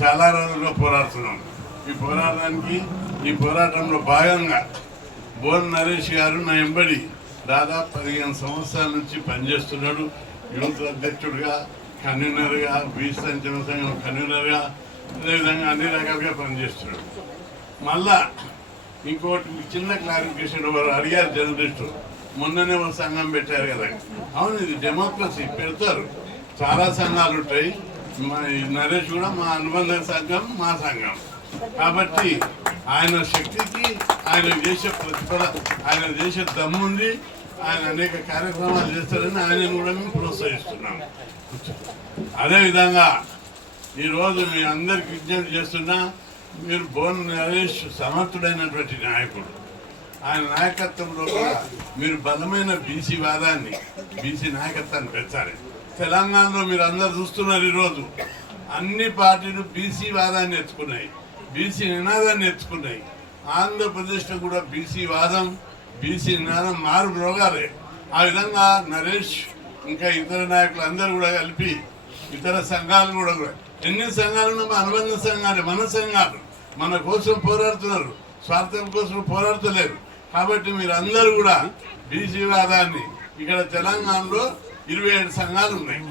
చాలా రోజులుగా పోరాడుతున్నాం. ఈ పోరాటంలో భాగంగా బోన్ నరేష్ గారు నా ఎంబడి దాదాపు 15 సంవత్సరాల నుంచి పనిచేస్తున్నాడు. యూత్ అధ్యక్షుడిగా, కన్వీనర్గా, బీసీ సంక్షేమ సంఘం కన్వీనర్గా, అదేవిధంగా అన్ని రకాలుగా పనిచేస్తున్నాడు. మళ్ళా ఇంకోటి చిన్న క్లారిఫికేషన్ వారు అడిగారు జర్నలిస్టు, మొన్ననే ఒక సంఘం పెట్టారు కదా. అవును, ఇది డెమోక్రసీ, పెడతారు. చాలా సంఘాలు ఉంటాయి. నరేష్ కూడా మా అనుబంధ సంఘం, మా సంఘం. కాబట్టి ఆయన శక్తికి, ఆయన చేసే ప్రతిఫల, ఆయన చేసే దమ్ముంది. ఆయన అనేక కార్యక్రమాలు చేస్తారని ఆయనను కూడా మేము ప్రోత్సహిస్తున్నాం. అదేవిధంగా ఈరోజు మీ అందరికి విజ్ఞప్తి చేస్తున్నా, మీరు బోన్ నరేష్ సమర్థుడైనటువంటి నాయకుడు. ఆయన నాయకత్వంలో కూడా మీరు బలమైన బీసీ వాదాన్ని, బీసీ నాయకత్వాన్ని పెంచాలి. తెలంగాణలో మీరు అందరు చూస్తున్నారు, ఈరోజు అన్ని పార్టీలు బీసీ వాదాన్ని ఎత్తుకున్నాయి, బీసీ నినాదాన్ని ఎత్తుకున్నాయి. ఆంధ్రప్రదేశ్లో కూడా బీసీ వాదం, బీసీ నినాదం మారు మ్రోగాలే. ఆ విధంగా నరేష్ ఇంకా ఇతర నాయకులు అందరూ కూడా కలిపి, ఇతర సంఘాలు కూడా ఎన్ని సంఘాలు ఉన్నా అనుబంధ సంఘాలు, మన సంఘాలు మన కోసం పోరాడుతున్నారు, స్వార్థం కోసం పోరాడతలేరు. కాబట్టి మీరు అందరూ కూడా బీసీ వాదాన్ని, ఇక్కడ తెలంగాణలో 27 సంఘాలు ఉన్నాయి.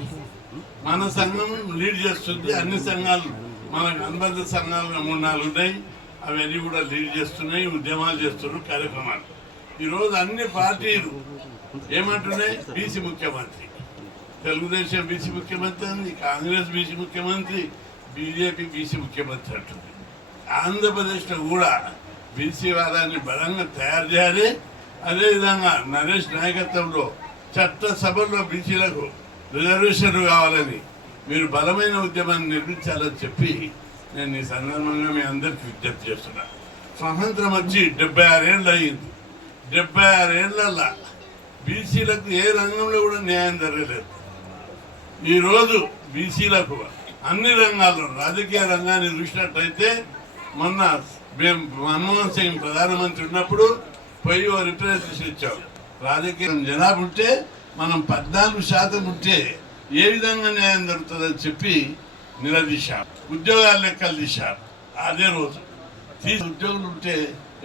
మన సంఘం లీడ్ చేస్తుంది. అన్ని సంఘాలు, మన అనుబంధ సంఘాలు 3-4 ఉన్నాయి. అవన్నీ కూడా లీడ్ చేస్తున్నాయి, ఉద్యమాలు చేస్తున్నారు, కార్యక్రమాలు. ఈరోజు అన్ని పార్టీలు ఏమంటున్నాయి? బీసీ ముఖ్యమంత్రి, తెలుగుదేశం బీసీ ముఖ్యమంత్రి అంది, కాంగ్రెస్ బీసీ ముఖ్యమంత్రి, బీజేపీ బీసీ ముఖ్యమంత్రి అంటుంది. ఆంధ్రప్రదేశ్లో కూడా బీసీ వాదాన్ని బలంగా తయారు చేయాలి. అదేవిధంగా నరేష్ నాయకత్వంలో చట్టసభల్లో బీసీలకు రిజర్వేషన్లు కావాలని మీరు బలమైన ఉద్యమాన్ని నిర్మించాలని చెప్పి నేను ఈ సందర్భంగా మీ అందరికీ విజ్ఞప్తి చేస్తున్నా. స్వాతంత్రం వచ్చి 76 ఏళ్ళు అయ్యింది. 76 ఏళ్లలో బీసీలకు ఏ రంగంలో కూడా న్యాయం జరగలేదు. ఈరోజు బీసీలకు అన్ని రంగాల్లో, రాజకీయ రంగాన్ని చూసినట్టయితే మొన్న మేము మన్మోహన్ సింగ్ ప్రధానమంత్రి ఉన్నప్పుడు పోయి రిప్రజెంటేషన్ ఇచ్చాం. రాజకీయ జనాభా ఉంటే మనం 14% ఉంటే ఏ విధంగా న్యాయం జరుగుతుందని చెప్పి నిలదీశారు. ఉద్యోగాల లెక్కలు తీశారు. అదే రోజు ఉద్యోగులు ఉంటే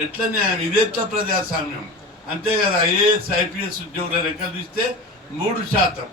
ఎట్లా న్యాయం, ఇదెట్లా ప్రజాస్వామ్యం? అంతే కదా. ఐఏఎస్, ఐపీఎస్ ఉద్యోగుల లెక్కలు తీస్తే 3%.